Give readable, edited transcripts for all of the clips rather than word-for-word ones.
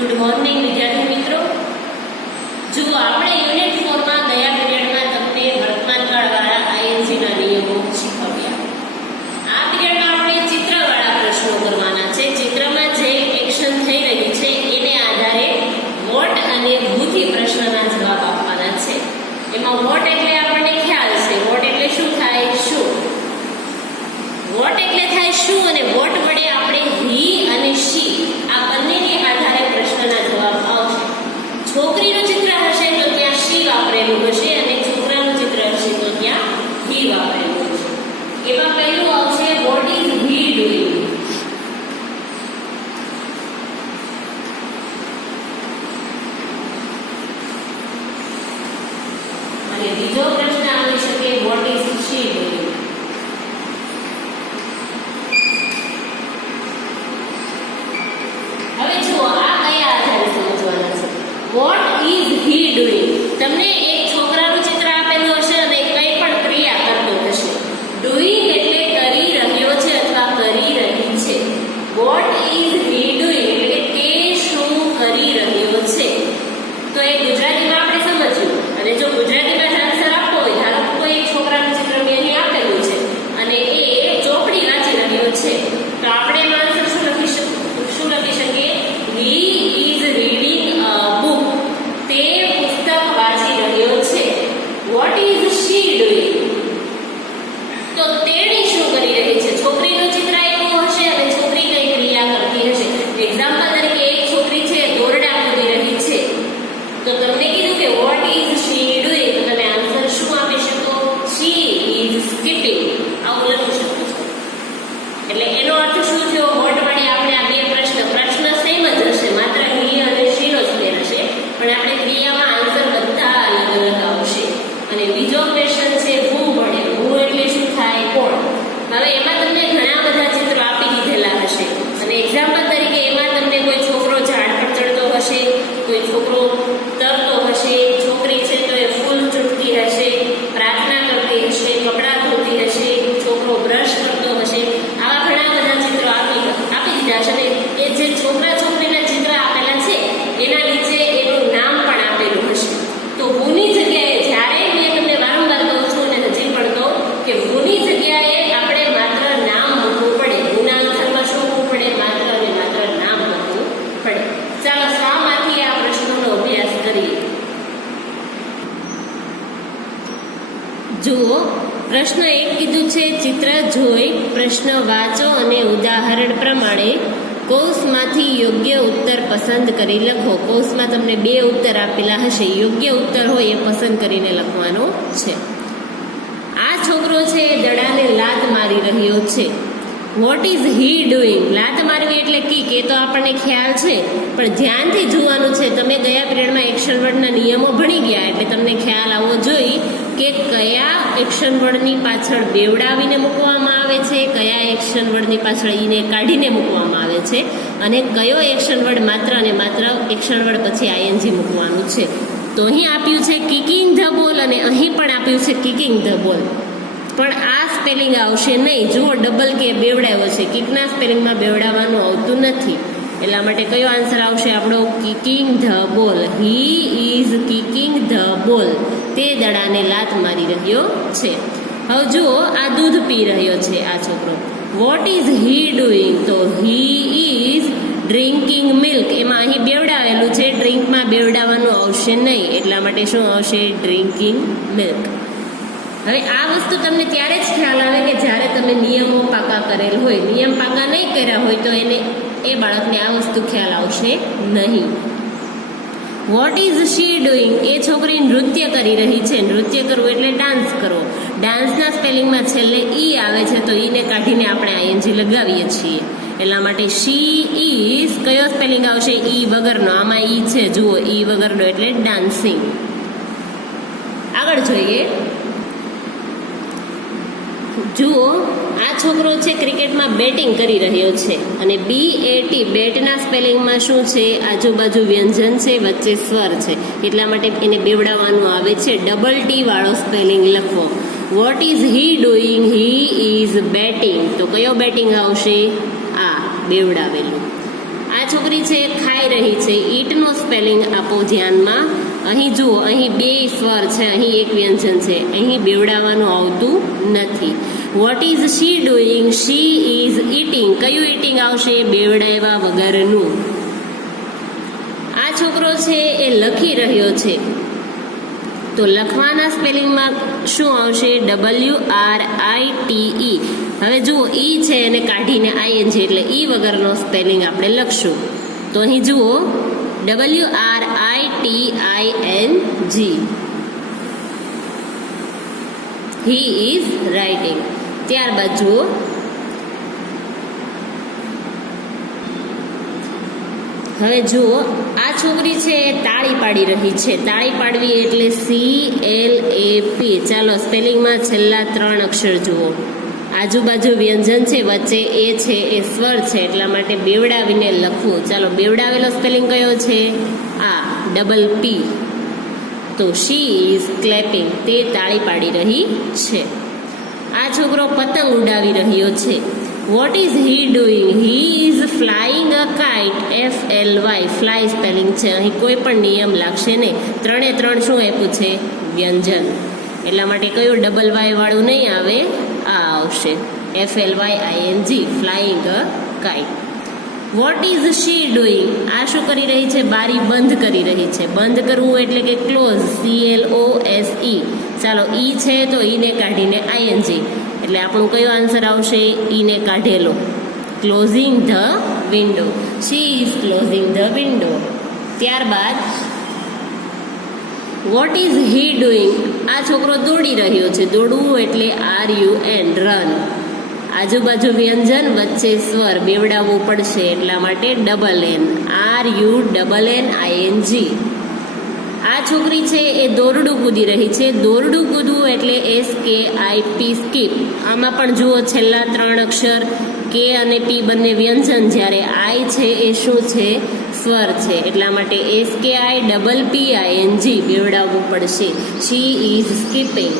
Good morning વિદ્યાર્થી મિત્રો। જો આપણે યુનિટ 4 માં ગયા પીરિયડમાં તમને વર્તમાનકાળવાળા આઈએનજી ના નિયમો શીખવ્યા। આ પીરિયડમાં આપણે ચિત્રવાળા પ્રશ્નો કરવાના છે। ચિત્રમાં જે એક્શન થઈ રહી છે એને આધારે વોટ અને હુથી પ્રશ્નના જવાબ આપવાના છે। એમાં વોટ એટલે આપણને ખ્યાલ છે, વોટ એટલે શું થાય, શું। વોટ એટલે થાય શું અને વોટ વડે આપણે હી અને શી આ બંનેને આધારે પ્રશ્નના જવાબ આવશે। છોકરીનું ચિત્ર હશે તો ત્યાં શી વાપરેલું હશે અને છોકરાનું ચિત્ર હશે તો ત્યાં હી વાપરેલું હશે। એમાં પહેલું આવશે વોટ ઇઝ હી ડુઇંગ। અને બીજો પ્રશ્ન આવી શકે what is she doing. What is he doing? તમને એક છોકરાનું ચિત્ર આપેલું હશે અને કંઈ પણ ક્રિયા કરતો હશે। Doing એટલે કરી રહ્યો છે અથવા કરી રહી છે। What is he doing એટલે કે તે શું કરી રહ્યો છે। તો એ ગુજરાતીમાં આપણે સમજ્યું અને જો ગુજરાતીમાં આન્સર આપવો હોય, ધારો કે કોઈ એક છોકરાનું ચિત્ર મેં અહીં આપેલું છે અને એ ચોપડી વાંચી રહ્યો છે તો આપણે એમાં આન્સર શું લખી શકીએ? He is reading a book. તે પુસ્તક વાંચી રહ્યો છે। What is she doing? તો તેણી શું કરી રહી છે? છોકરીનું ચિત્ર આપ્યું હશે અને છોકરી કઈ ક્રિયા કરતી હશે। એક્ઝામ્પલ તરીકે એક છોકરી છે દોરડા કૂદી રહી છે તો તમને કીધું કે what is she doing તો તમે આન્સર શું આપી શકો? She is skipping આવું લખી શકો છો। એટલે એનો અર્થ શું થયો? વોટ વડે આપણે આ બે પ્રશ્ન સેમ જ હશે, માત્ર હી અને શી નો જ ફેર હશે, પણ આપણે ક્રિયામાં આન્સર બધા અલગ અલગ આવશે। અને બીજો ક્વેશ્ચન છે હું વડે। હું એટલે શું થાય? કોણ। હવે એમાં તમને ઘણા બધા ચિત્રો આપી દીધેલા હશે અને એક્ઝામ્પલ તરીકે એમાં તમને કોઈ છોકરો ઝાડ પર ચડતો હશે, કોઈ છોકરો તરતો હશે, છોકરી છે તો એ ફૂલ ચૂંટતી હશે, પ્રાર્થના કરતી હશે, કપડાં ધોતી હશે, છોકરો બ્રશ કરતો હશે। આવા ઘણા બધા ચિત્રો આપી દીધા છે અને એ જે છોકરા છોકરીના ચિત્ર આપેલા છે એના નીચે એનું નામ પણ આપેલું હશે। તો હુની જગ્યાએ જ્યારે મેં તમને વારંવાર કહું છું અને હજી પણ કહું કે હુની જગ્યાએ આપણે માત્ર નામ મૂકવું પડે। હુના આન્સરમાં શું મૂકવું પડે? માત્ર અને માત્ર નામ મૂકવું પડે। ચાલો સ્વામાંથી આ પ્રશ્નોનો અભ્યાસ કરીએ। જુઓ, પ્રશ્ન 1 કીધું છે ચિત્ર જોઈ પ્રશ્ન વાંચો અને ઉદાહરણ પ્રમાણે કૌંસમાંથી યોગ્ય ઉત્તર પસંદ કરી લખો। કૌંસમાં તમને 2 ઉત્તર આપેલા હશે, યોગ્ય ઉત્તર હોય એ પસંદ કરીને લખવાનો છે। આ છોકરો છે એ દડાને લાત મારી રહ્યો છે। What is he doing? લાત મારવી એટલે કિક, એ તો આપણને ખ્યાલ છે, પણ ધ્યાનથી જોવાનું છે। તમે ગયા પીરિયડમાં એક્શન વર્ડના નિયમો ભણી ગયા એટલે તમને ખ્યાલ આવવો જોઈએ કે કયા એક્શન વર્ડની પાછળ બેવડાવીને મૂકવામાં આવે છે, કયા એક્શન વર્ડની પાછળ ઈને કાઢીને મૂકવામાં આવે છે અને કયો એક્શન વર્ડ માત્ર અને માત્ર એક્શન વર્ડ પછી આઈએનજી મૂકવાનું છે। તો અહીં આપ્યું છે કિકિંગ ધ બોલ અને અહીં પણ આપ્યું છે કિકિંગ ધ બોલ, પણ આ સ્પેલિંગ આવશે નહીં। જુઓ, ડબલ કે બેવડાવ્યો છે, કિકના સ્પેલિંગમાં બેવડાવવાનું આવતું નથી, એટલા માટે કયો આન્સર આવશે આપણો? કિકિંગ the ball. He is કિકિંગ the ball. તે દડાને લાત મારી રહ્યો છે। હવે જુઓ, આ દૂધ પી રહ્યો છે આ છોકરો। Vote is he doing? તો હી ઇઝ ડ્રિંકિંગ મિલ્ક। એમાં અહીં બેવડાવેલું છે, ડ્રિંકમાં બેવડાવવાનું આવશે નહીં, એટલા માટે શું આવશે? Drinking milk. હવે આ વસ્તુ તમને ત્યારે જ ખ્યાલ આવે કે જ્યારે તમે નિયમો પાકા કરેલ હોય। નિયમ પાકા નહીં કર્યા હોય તો એ બાળકને આ વસ્તુ ખ્યાલ આવશે નહીં। What is she doing? એ છોકરી નૃત્ય કરી રહી છે। નૃત્ય કરવું એટલે ડાન્સ કરવો। ડાન્સના સ્પેલિંગમાં છેલ્લે ઈ આવે છે તો ઈને કાઢીને આપણે આઈએનજી લગાવીએ છીએ, એટલા માટે શી ઇઝ કયો સ્પેલિંગ આવશે? ઈ વગરનો। આમાં ઈ છે, જુઓ, ઈ વગરનો એટલે ડાન્સિંગ। આગળ જોઈએ। જુઓ, આ છોકરો છે ક્રિકેટમાં બેટિંગ કરી રહ્યો છે અને BAT બેટના સ્પેલિંગમાં શું છે? આજુબાજુ વ્યંજન છે, વચ્ચે સ્વર છે, એટલા માટે એને બેવડાવવાનું આવે છે। ડબલ ટી વાળો સ્પેલિંગ લખવો। Vote is he doing? He is batting. તો કયો બેટિંગ આવશે? આ બેવડાવેલું। આ છોકરી છે ખાઈ રહી છે. ઈટનો સ્પેલિંગ આપો ધ્યાનમાં. અહીં જુઓ, અહીં બે સ્વર છે, અહીં એક વ્યંજન છે, અહીં બેવડાવવાનું આવતું નથી. What is she doing? She is eating. કયું ઈટિંગ આવશે? બેવડાવ્યા વગરનું. આ છોકરો છે એ લખી રહ્યો છે, તો લખવાના સ્પેલિંગમાં શું આવશે? WRITE. હવે જુઓ, ઈ છે એને કાઢીને ING એટલે ઈ વગરનો સ્પેલિંગ આપણે લખશું. તો અહીં જુઓ, WRITING. He is writing. ત્યારબાદ જુઓ, હવે જુઓ, આ છોકરી છે એ તાળી પાડી રહી છે. તાળી પાડવી એટલે CLAP. ચાલો સ્પેલિંગમાં છેલ્લા 3 અક્ષર જુઓ. આજુબાજુ વ્યંજન છે, વચ્ચે એ છે એ સ્વર છે, એટલા માટે બેવડાવીને લખવું. ચાલો, બેવડાવેલો સ્પેલિંગ કયો છે? આ ડબલ P. તો શી ઇઝ ક્લેપિંગ. તે તાળી પાડી રહી છે. આ છોકરો પતંગ ઉડાવી રહ્યો છે. What is he doing? He is flying a kite. FLY. Fly spelling છે, અહીં કોઈ પણ નિયમ લાગશે નહીં. 3 એ 3 શું આપ્યું છે? વ્યંજન. એટલા માટે કયું ડબલ વાય વાળું નહીં આવે, આ આવશે. FLYING. Flying a kite. What is she doing? આ શું કરી રહી છે? બારી બંધ કરી રહી છે. બંધ કરવું એટલે કે ક્લોઝ. CLOSE. ચાલો, ઈ છે તો ઈને કાઢીને ING એટલે આપણું કયો આન્સર આવશે? ઈને કાઢેલો. Closing the window. She is closing the window. ત્યારબાદ વોટ ઇઝ હી ડુઈંગ? આ છોકરો દોડી રહ્યો છે. દોડવું એટલે RUN. રન. આજુબાજુ વ્યંજન, વચ્ચે સ્વર, બેવડાવવું પડશે એટલા માટે ડબલ N. RUNNING. આ છોકરી છે એ દોરડું કૂદી રહી છે. દોરડું કૂદવું એટલે SKIP. સ્કીપ. આમાં પણ જુઓ, છેલ્લા 3 અક્ષર K અને P બંને વ્યંજન, જ્યારે I છે એ શું છે? સ્વર છે, એટલા માટે SKIPPING. બેવડાવવું પડશે. She is skipping.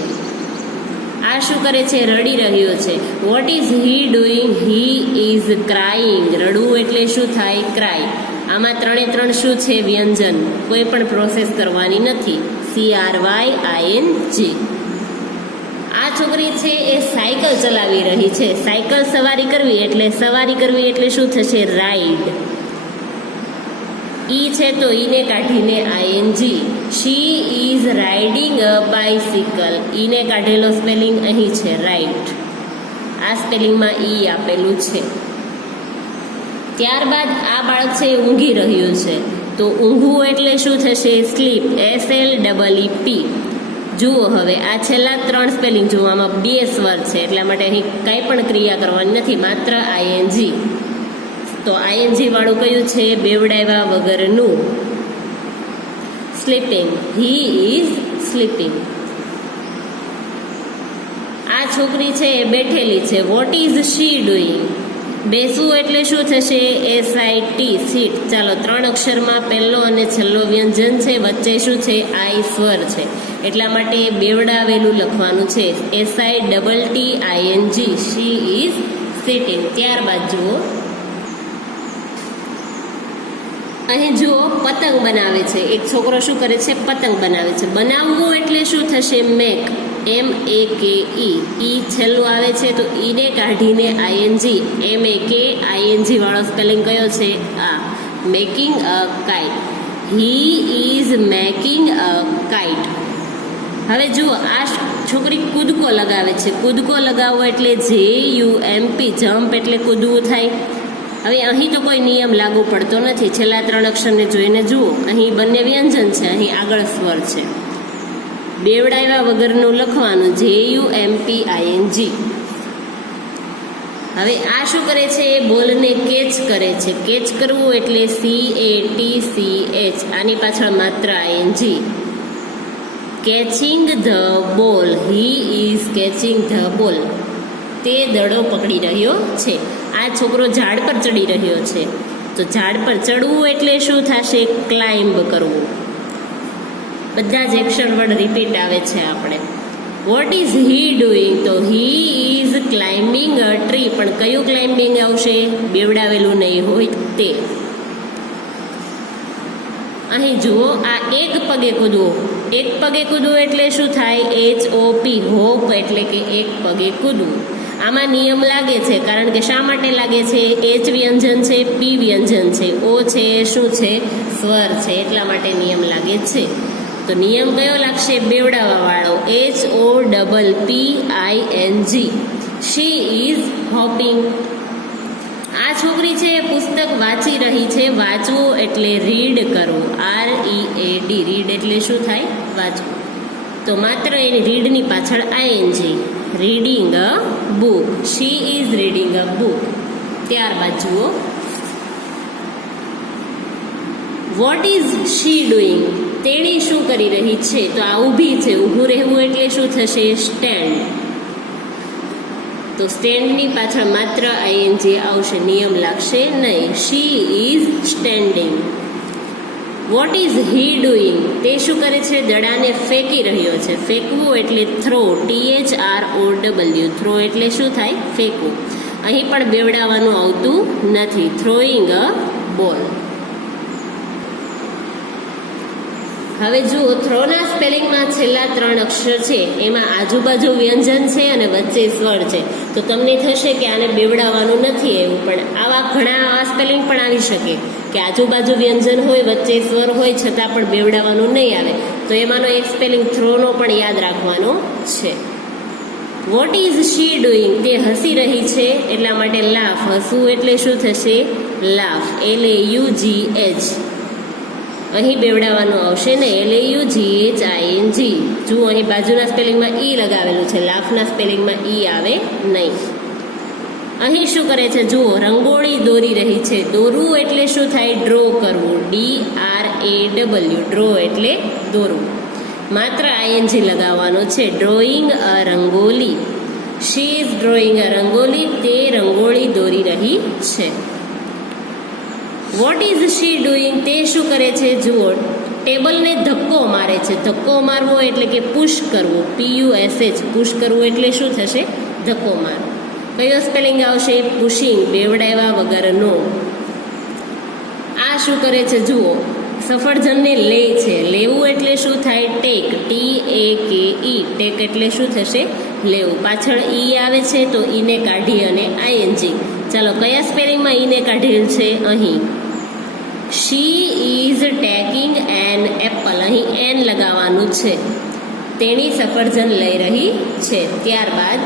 આ શું કરે છે? રડી રહ્યો છે. What is he doing? He is crying. રડવું એટલે શું થાય? ક્રાય. આમાં 3 એ 3 શું છે? વ્યંજન. કોઈ પણ પ્રોસેસ કરવાની નથી. CRYING. આ છોકરી છે એ સાયકલ ચલાવી રહી છે. સાયકલ સવારી કરવી એટલે શું થશે? રાઈડ. ઈ છે તો ઈને કાઢીને ING. She is riding a bicycle. ઈને કાઢેલો સ્પેલિંગ અહીં છે, રાઇટ. આ સ્પેલિંગમાં ઈ આપેલું છે. ત્યારબાદ આ બાળક છે ઊંઘી રહ્યું છે, તો ઊંઘવું એટલે શું થશે? સ્લીપ. SLEEP. જુઓ, હવે આ છેલ્લા 3 સ્પેલિંગ જુઓ, આમાં 2 સ્વર છે, એટલા માટે અહીં કંઈ પણ ક્રિયા કરવાની નથી, માત્ર ING. તો ING વાળું કયું છે? બેવડાવ્યા વગરનું. સ્લીપિંગ. He is sleeping. આ છોકરી છે એ બેઠેલી છે. What is she doing? બેસવું એટલે શું થશે? SIT. સીટ. ચાલો, 3 અક્ષરમાં પહેલો અને છેલ્લો વ્યંજન છે, વચ્ચે શું છે? I સ્વર છે, એટલા માટે બેવડાવેલું લખવાનું છે. SITTING. She is sitting. ત્યારબાદ જુઓ, અહીં જુઓ, પતંગ બનાવે છે. એક છોકરો શું કરે છે? પતંગ બનાવે છે. બનાવવું એટલે શું થશે? મેક. MAKE. ઈ છેલ્લું આવે છે તો ઈને કાઢીને ING. MAKING વાળો સ્પેલિંગ કયો છે? આ. Making a kite. He is making a kite. હવે જુઓ, આ છોકરી કૂદકો લગાવે છે. કૂદકો લગાવવો એટલે JUMP. જમ્પ એટલે કૂદવું થાય. હવે અહીં તો કોઈ નિયમ લાગુ પડતો નથી. છેલ્લા 3 અક્ષરને જોઈને જુઓ, અહીં બંને વ્યંજન છે, અહીં આગળ સ્વર છે. બેવડાવ્યા વગરનું લખવાનું. JUMPING. હવે આ શું કરે છે? બોલને કેચ કરે છે. કેચ કરવું એટલે CATCH. આની પાછળ માત્ર ING. Catching the ball. He is catching the ball. તે દડો પકડી રહ્યો છે. આ છોકરો ઝાડ પર ચડી રહ્યો છે, તો ઝાડ પર ચડવું એટલે શું થશે? ક્લાઇમ્બ કરવું. બધા જ એક્શન વર્ડ રિપીટ આવે છે આપણે. What is he doing? તો he is climbing a tree. પણ કયું ક્લાઇમ્બિંગ આવશે? બેવડાવેલું નહીં હોય તે. અહીં જુઓ, આ એક પગે કૂદવું. એક પગે કૂદવું એટલે શું થાય? HOP, હોપ એટલે કે એક પગે કૂદવું. આમાં નિયમ લાગે છે, કારણ કે શા માટે લાગે છે? H વ્યંજન છે, P વ્યંજન છે, O છે શું છે? સ્વર છે, એટલા માટે નિયમ લાગે છે. તો નિયમ કયો લાગશે? બેવડાવા વાળો, HOPPING. She is hoping. આ છોકરી છે એ પુસ્તક વાંચી રહી છે. વાંચવું એટલે રીડ કરવું, READ. રીડ એટલે શું થાય? વાંચવું. તો માત્ર એની રીડની પાછળ ING. Reading a book. She is reading a book. ત્યારબાદ જુઓ, વોટ ઇઝ શી ડુઈંગ. તેણી શું કરી રહી છે? તો આ ઊભી છે. ઊભું રહેવું એટલે શું થશે? સ્ટેન્ડ. તો સ્ટેન્ડની પાછળ માત્ર ING આવશે, નિયમ લાગશે નહીં. She is standing. What is he doing. તે શું કરે છે? દડાને ફેંકી રહ્યો છે. ફેંકવું એટલે થ્રો, THROW. થ્રો એટલે શું થાય? ફેંકવું. અહીં પણ બેવડાવવાનું આવતું નથી. થ્રોઈંગ અ બોલ. હવે જુઓ, થ્રોના સ્પેલિંગમાં છેલ્લા 3 અક્ષર છે, એમાં આજુબાજુ વ્યંજન છે અને વચ્ચે સ્વર છે. તો તમને થશે કે આને બેવડાવવાનું નથી એવું, પણ આવા ઘણા આવા સ્પેલિંગ પણ આવી શકે કે આજુબાજુ વ્યંજન હોય, વચ્ચે સ્વર હોય, છતાં પણ બેવડાવવાનું નહીં આવે. તો એમાંનો એક સ્પેલિંગ થ્રોનો પણ યાદ રાખવાનો છે. What is she doing. તે હસી રહી છે, એટલા માટે લાફ. હસવું એટલે શું થશે? Laugh, LAUGH. અહીં બેવડાવવાનું આવશે ને, LAUGHING. જુઓ, અહીં બાજુના સ્પેલિંગમાં ઈ લગાવેલું છે, લાફના સ્પેલિંગમાં ઈ આવે નહીં. અહીં શું કરે છે? જુઓ, રંગોળી દોરી રહી છે. દોરવું એટલે શું થાય? ડ્રો કરવું, DRAW. ડ્રો એટલે દોરવું. માત્ર ING લગાવવાનો છે. Drawing a rangoli. She is drawing a rangoli. તે રંગોળી દોરી રહી છે. What is she doing. તે શું કરે છે? જુઓ, ટેબલને ધક્કો મારે છે. ધક્કો મારવો એટલે કે પુશ કરવું, PUSH. પુશ કરવું એટલે શું થશે? ધક્કો મારવો. કયો સ્પેલિંગ આવશે? પુશિંગ, બેવડાવ્યા વગરનો. આ શું કરે છે? જુઓ, સફરજનને લે છે. લેવું એટલે શું થાય? Tech, TAKE. ટેક એટલે શું થશે? લેવું. પાછળ ઈ આવે છે, તો ઈને કાઢી અને ING. ચાલો, કયા સ્પેલિંગમાં ઈને કાઢેલ છે? અહીં. She is taking an apple. અહીં એન લગાવવાનું છે. તેણી સફરજન લઈ રહી છે. ત્યારબાદ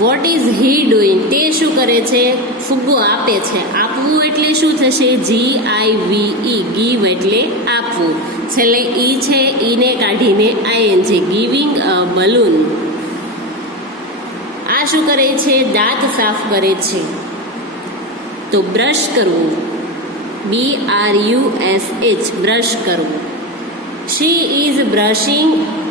વોટ ઇઝ હી ડુઈંગ. તે શું કરે છે? ફુગ્ગો આપે છે. આપવું એટલે શું થશે? GIVE. ગીવ એટલે આપવું. છેલ્લે ઈ છે, ઈને કાઢીને ING. Giving a balloon. આ શું કરે છે? દાંત સાફ કરે છે. તો બ્રશ કરવું, BRUSH. બ્રશ કરવું. She is brushing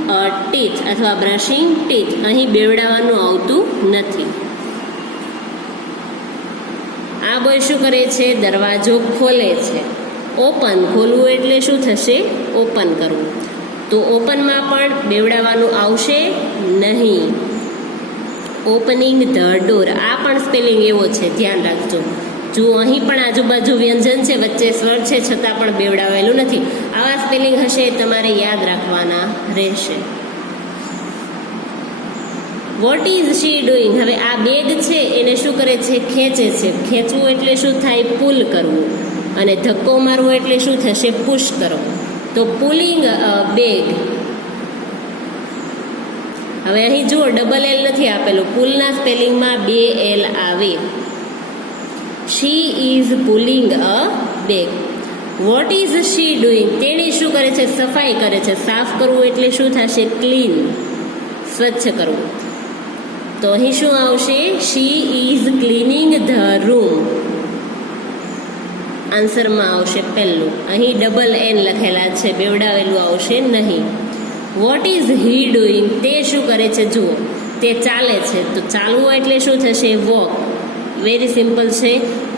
a teeth અથવા બ્રશિંગ ટીથ. અહીં બેવડાવવાનું આવતું નથી. આ બોય શું કરે છે? દરવાજો ખોલે છે. ઓપન, ખોલવું એટલે શું થશે? ઓપન કરવું. તો ઓપનમાં પણ બેવડાવવાનું આવશે નહીં. Opening the door. આ પણ સ્પેલિંગ એવો છે, ધ્યાન રાખજો. જુઓ, અહીં પણ આજુબાજુ વ્યંજન છે, વચ્ચે સ્વર છે, છતાં પણ બેવડાવેલું નથી. આવા સ્પેલિંગ હશે, તમારે યાદ રાખવાના રહેશે. What is she doing. હવે આ બેગ છે, એને શું કરે છે? ખેંચે છે. ખેંચવું એટલે શું થાય? પુલ કરવું. અને ધક્કો મારવો એટલે શું થશે? પુશ કરવું. તો પુલિંગ અ બેગ. હવે અહીં જુઓ, ડબલ L નથી આપેલું. પુલના સ્પેલિંગમાં 2 L આવે. She is pulling a bag. What is she doing. તેણી શું કરે છે? સફાઈ કરે છે. સાફ કરવું એટલે શું થશે? ક્લીન, સ્વચ્છ કરવું. તો અહીં શું આવશે? She is cleaning the room. આન્સરમાં આવશે પહેલું. અહીં ડબલ N લખેલા છે, બેવડાવેલું આવશે નહીં. What is he doing. તે શું કરે છે? જુઓ, તે ચાલે છે. તો ચાલવું એટલે શું થશે? વોક. વેરી સિમ્પલ છે.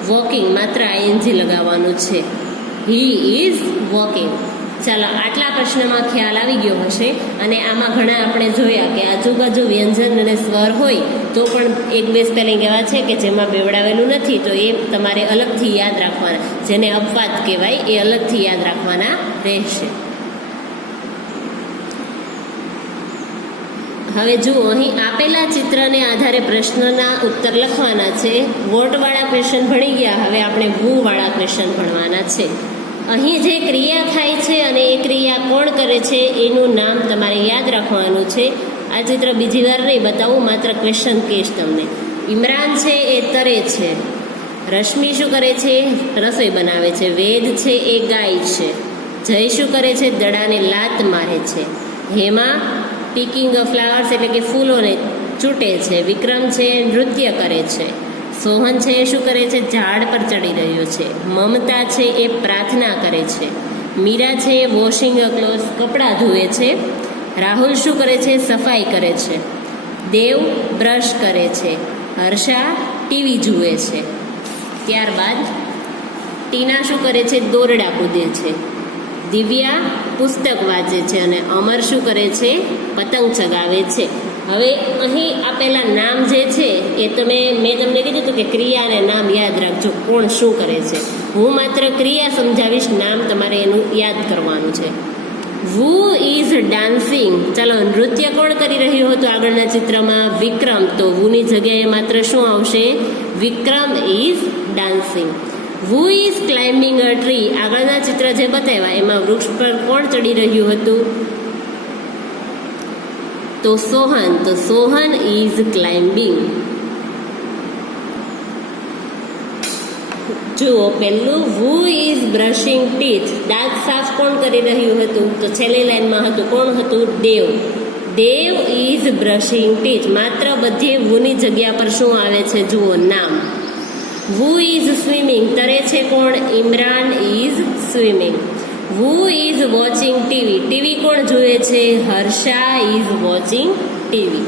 વોકિંગ, માત્ર ING લગાવવાનું છે. He is walking. ચાલો, આટલા પ્રશ્નમાં ખ્યાલ આવી ગયો હશે. અને આમાં ઘણા આપણે જોયા કે આજુબાજુ વ્યંજન અને સ્વર હોય તો પણ એક બે સ્પેલિંગ એવા છે કે જેમાં બેવડાવેલું નથી, તો એ તમારે અલગથી યાદ રાખવાના, જેને અપવાદ કહેવાય એ અલગથી યાદ રાખવાના રહેશે. હવે જુઓ, અહીં આપેલા ચિત્રને આધારે પ્રશ્નના ઉત્તર લખવાના છે. વોટવાળા ક્વેશ્ચન ભણી ગયા, હવે આપણે વુ-વાળા ક્વેશ્ચન ભણવાના છે. અહીં જે ક્રિયા થાય છે અને એ ક્રિયા કોણ કરે છે એનું નામ તમારે યાદ રાખવાનું છે. આ ચિત્ર બીજી વાર નહીં બતાવું, માત્ર ક્વેશ્ચન કહીશ તમને. ઇમરાન છે એ તરે છે. રશ્મિ શું કરે છે? રસોઈ બનાવે છે. વેદ છે એ ગાય છે. જય શું કરે છે? દડાને લાત મારે છે. હેમા પિકિંગ ફ્લાવર્સ એટલે કે ફૂલોને ચૂંટે છે. વિક્રમ છે નૃત્ય કરે છે. સોહન છે એ શું કરે છે? ઝાડ પર ચડી રહ્યો છે. મમતા છે એ પ્રાર્થના કરે છે. મીરા છે એ વોશિંગ ક્લોથ્સ કપડાં ધોવે છે. રાહુલ શું કરે છે? સફાઈ કરે છે. દેવ બ્રશ કરે છે. હર્ષા ટીવી જુએ છે. ત્યારબાદ ટીના શું કરે છે? દોરડા કૂદે છે. દિવ્યા પુસ્તક વાંચે છે. અને અમર શું કરે છે? પતંગ ચગાવે છે. હવે અહીં આપેલા નામ જે છે એ મેં તમને કીધું હતું કે ક્રિયા અને નામ યાદ રાખજો, કોણ શું કરે છે. હું માત્ર ક્રિયા સમજાવીશ, નામ તમારે એનું યાદ કરવાનું છે. Who is dancing. ચાલો, નૃત્ય કોણ કરી રહ્યું હતું આગળના ચિત્રમાં? વિક્રમ. તો વુની જગ્યાએ માત્ર શું આવશે? Vikram is dancing. Who is climbing a tree. આગળના ચિત્ર જે બતાવ્યા એમાં વૃક્ષ પર કોણ ચડી રહ્યું હતું? તો સોહન. તો સોહન ઇઝ ક્લાઇમ્બિંગ. જુઓ, પહેલું વુ ઇઝ બ્રશિંગ ટીથ. દાંત સાફ કોણ કરી રહ્યું હતું? તો છેલ્લી લાઈનમાં હતું કોણ હતું? દેવ. દેવ ઇઝ બ્રશિંગ ટીથ. માત્ર બધે વુની જગ્યા પર શું આવે છે? જુઓ, નામ. Who is swimming. તરે છે કોણ? Imran is swimming. Who is watching TV. TV કોણ જુએ છે? Harsha is watching TV.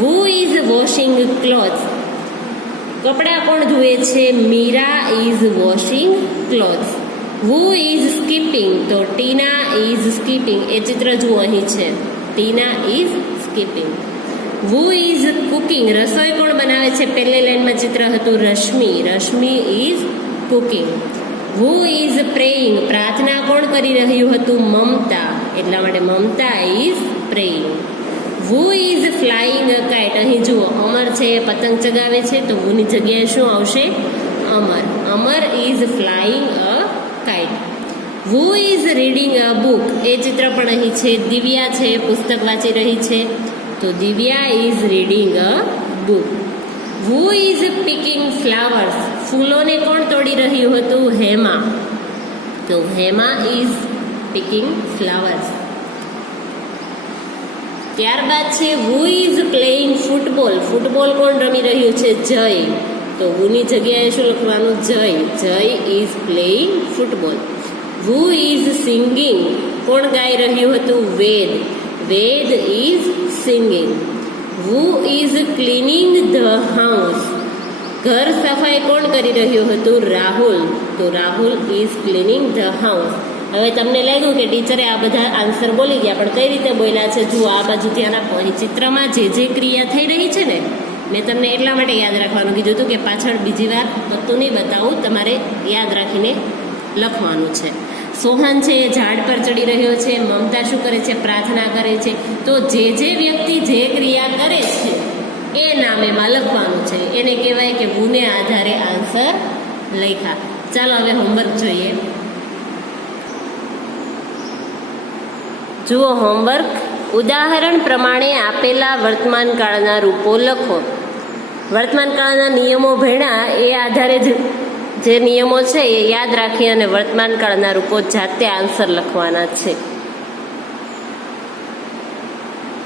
Who is washing clothes. કપડાં કોણ ધોવે છે? Meera is washing clothes. Who is skipping. તો ટીના ઇઝ સ્કીપિંગ. એ ચિત્ર જુઓ અહીં છે. Tina is skipping. Who is cooking. રસોઈ કોણ બનાવે છે? પહેલી લાઈનમાં ચિત્ર હતું Rashmi. Rashmi is cooking. Who is praying. પ્રાર્થના કોણ કરી રહ્યું હતું? મમતા. એટલા માટે Mamta is praying. Who is flying a kite. અહીં જુઓ, અમર છે પતંગ ચગાવે છે, તો વુની જગ્યાએ શું આવશે? Amar. Amar is flying a kite. Who is reading a book. એ ચિત્ર પણ અહીં છે. દિવ્યા છે પુસ્તક વાંચી રહી છે, તો Divya is reading a book. Who is picking flowers. ફૂલોને કોણ તોડી રહ્યું હતું? હેમા. તો હેમા ઇઝ પિકિંગ ફ્લાવર્સ. ત્યારબાદ છે who is playing football. Football કોણ રમી રહ્યું છે? જય. તો વુની જગ્યાએ શું લખવાનું? Jay. Jay is playing football. Who is singing. કોણ ગાઈ રહ્યું હતું? Ved. Ved is singing. Who is cleaning the house. ઘર સફાઈ કોણ કરી રહ્યું હતું? રાહુલ. તો Rahul is cleaning the house. હવે તમને લાગ્યું કે ટીચરે આ બધા આન્સર બોલી ગયા, પણ કઈ રીતે બોલ્યા છે? જુઓ, આ બાજુ ધ્યાન આપો. અહીં ચિત્રમાં જે ક્રિયા થઈ રહી છે ને, મેં તમને એટલા માટે યાદ રાખવાનું કીધું હતું કે પાછળ બીજી વાર બધું નહીં બતાવું, તમારે યાદ રાખીને લખવાનું છે. સોહન છે એ ઝાડ પર ચડી રહ્યો છે. મમતા શું કરે છે? પ્રાર્થના કરે છે. તો જે વ્યક્તિ જે ક્રિયા કરે છે એ નામ એમાં લખવાનું છે. એને કહેવાય કે વુને આધારે આન્સર લખ્યા. ચાલો હવે હોમવર્ક જોઈએ. જુઓ હોમવર્ક. ઉદાહરણ પ્રમાણે આપેલા વર્તમાન કાળના રૂપો લખો. વર્તમાન કાળના નિયમો ભણ્યા એ આધારે જે નિયમો છે એ યાદ રાખી અને વર્તમાન કાળના રૂપો જાતે આન્સર લખવાના છે.